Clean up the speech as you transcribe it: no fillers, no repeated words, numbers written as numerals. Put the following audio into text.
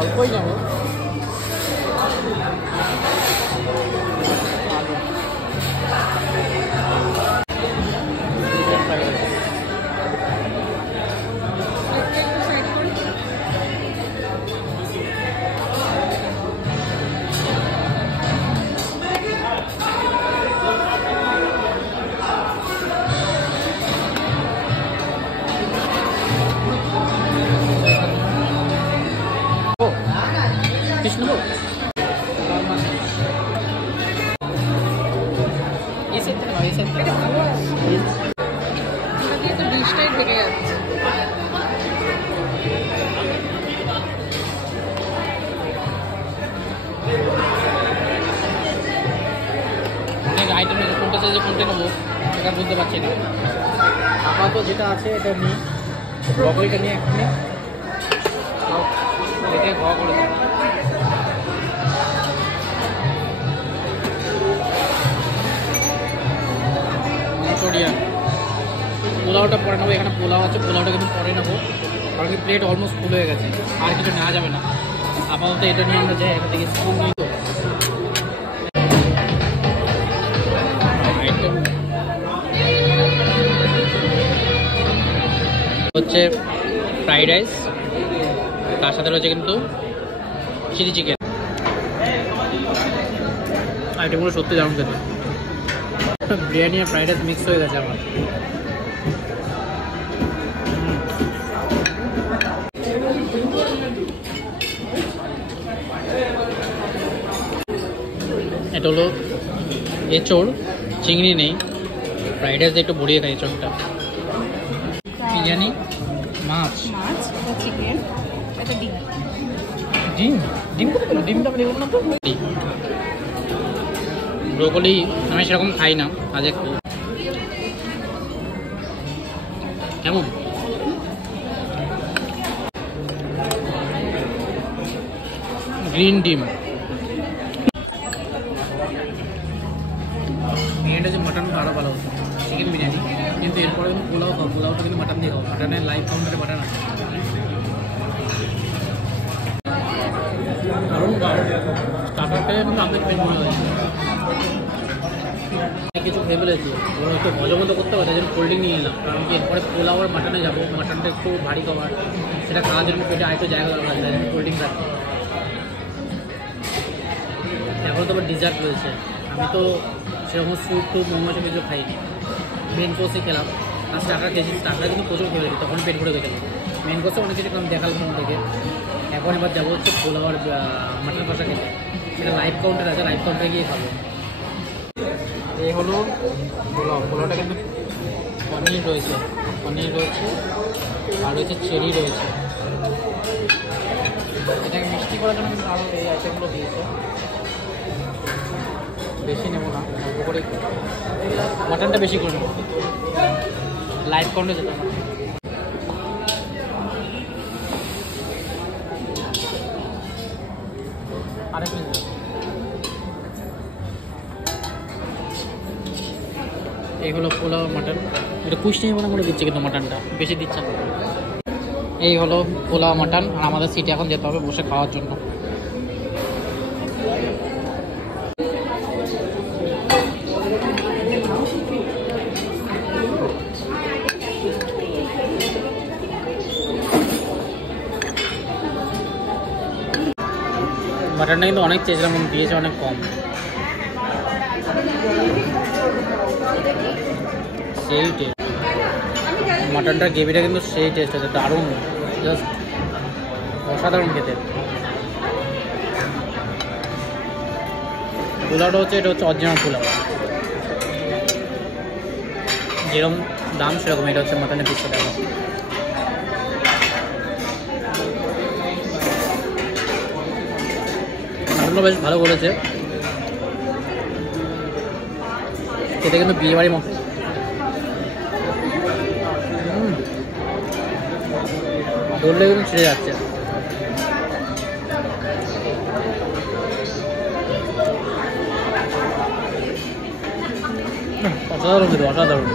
অল্পই যাবো। আইটেম কোনটা চাইছে কোনটা নেবো সেটা বুঝতে পারছি না। আপাতত যেটা আছে এটা নিই, ব্রকলিটা নিয়ে এখানে এটা খাওয়া করে মঞ্চুরিয়ান। পোলাওটা পরে নেবো, এখানে পোলাও আছে, পোলাওটা কিন্তু পরে নেবো কারণ কি প্লেট অলমোস্ট ফুল হয়ে গেছে, আর কিছু নেওয়া যাবে না। আপাতত এটা নিয়ে আমরা যাই, এখান থেকে স্পুন নিই। হচ্ছে ফ্রাইড রাইস, তার সাথে রয়েছে কিন্তু চিলি চিকেন। আইটেমগুলো সত্যি দারুণ খেতে। বিরিয়ানি আর ফ্রাইড রাইস মিক্স হয়ে গেছে আমার। এটা হলো এঁচড়, চিংড়ি নেই, ফ্রাইড রাইস একটু ভরিয়ে খাই এঁচড়টা। বিরিয়ানি, মাছ, চিকেন, এটা ডিম। ডিম ডিম কত? ডিমটা আমি দেখব না তো। ব্রোকলি আমি সেরকম খাই না, আজ একটু কেমন গ্রিন ডিম। বিরিয়ানিটা যে মাটন আরও ভালো হতো, চিকেন বিরিয়ানি। কিন্তু এরপরে পোলাও খাও, পোলাওটা কিন্তু মাটন দিয়ে খাও, মাটনের লাইভ কাউন্টারে মাটন আছে। স্টার্টারটা কিন্তু আমাদের পেট মনে হয়েছে, কিছু খেয়ে ফেলেছি, ওরা একটু মজা মতো করতে পারে, তাই জন্য কোল্ড ড্রিঙ্ক নিয়ে এলাম। কারণ কি এরপরে পোলাও আর মাটনে যাবো, মাটনটা একটু ভারী খাবার, সেটা খাওয়ার জন্য পেটে আরেকটু জায়গা দরকার, তাই জন্য কোল্ড ড্রিঙ্ক রাখি। এখন তো আবার ডিজার্ট রয়েছে, আমি তো সেরকম স্যুপ টুপ মোমো সব কিছু খাইনি, মেন কোর্সে খেলাম আর স্টার্টার খেয়েছি। স্টার্টার কিন্তু প্রচুর খেয়ে ফেলেছি, তখন পেট ভরে গেছিলো। মেন কোর্সে অনেক কিছু দেখালাম থেকে। এখন এবার যাবো হচ্ছে পোলাও আর মাটন কষা খেতে, সেটা লাইভ কাউন্টার আছে, লাইভ কাউন্টারে গিয়ে খাবো। এই হলো পোলাও, পোলাওটা কিন্তু পনির রয়েছে, পনির রয়েছে আর রয়েছে চেরি রয়েছে। এটাকে মিষ্টি করার জন্য কিন্তু আরও এই আইটেমগুলো দিয়েছে, বেশি নেবো না, অল্প করে মাটনটা বেশি করে নেবো, লাইভ কাউন্টে যেতে হবে। আরেক মিনিট, এই হলো পোলাও মাটন। এটা পুষ্টি মনে মনে দিচ্ছে কিন্তু মাটনটা বেশি দিচ্ছে না। এই হলো পোলাও মাটন, আর আমাদের সিটে এখন যেতে হবে বসে খাওয়ার জন্য। মাটনটা কিন্তু অনেক চেয়েছিলাম, দিয়েছে অনেক কম। সেই টেস্ট, মাটনটার গ্রেভিটা কিন্তু সেই টেস্ট আছে, দারুণ, জাস্ট অসাধারণ খেতে। পোলাওটা হচ্ছে, এটা হচ্ছে অরিজিনাল পোলাও, যেরকম দাম সেরকম। এটা হচ্ছে মাটনের 300 টাকা। মাটনটা বেশ ভালো বলেছে খেতে, কিন্তু বিয়েবাড়ির মতো। ধরলে কিন্তু ছেড়ে যাচ্ছে। অসাধারণ কিন্তু, অসাধারণ।